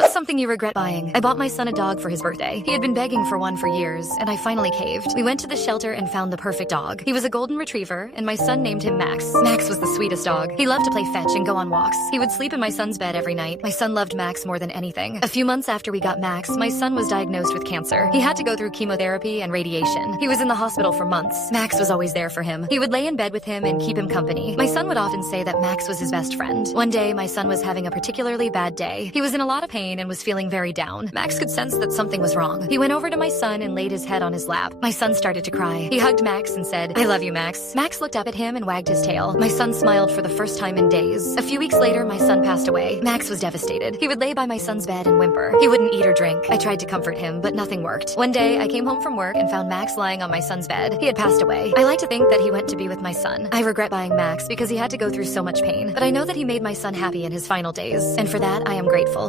What's something you regret buying? I bought my son a dog for his birthday. He had been begging for one for years, and I finally caved. We went to the shelter and found the perfect dog. He was a golden retriever, and my son named him Max. Max was the sweetest dog. He loved to play fetch and go on walks. He would sleep in my son's bed every night. My son loved Max more than anything. A few months after we got Max, my son was diagnosed with cancer. He had to go through chemotherapy and radiation. He was in the hospital for months. Max was always there for him. He would lay in bed with him and keep him company. My son would often say that Max was his best friend. One day, my son was having a particularly bad day. He was in a lot of pain and was feeling very down. Max could sense that something was wrong. He went over to my son and laid his head on his lap. My son started to cry. He hugged Max and said, "I love you, Max." Max looked up at him and wagged his tail. My son smiled for the first time in days. A few weeks later, my son passed away. Max was devastated. He would lay by my son's bed and whimper. He wouldn't eat or drink. I tried to comfort him, but nothing worked. One day, I came home from work and found Max lying on my son's bed. He had passed away. I like to think that he went to be with my son. I regret buying Max because he had to go through so much pain, but I know that he made my son happy in his final days, and for that, I am grateful.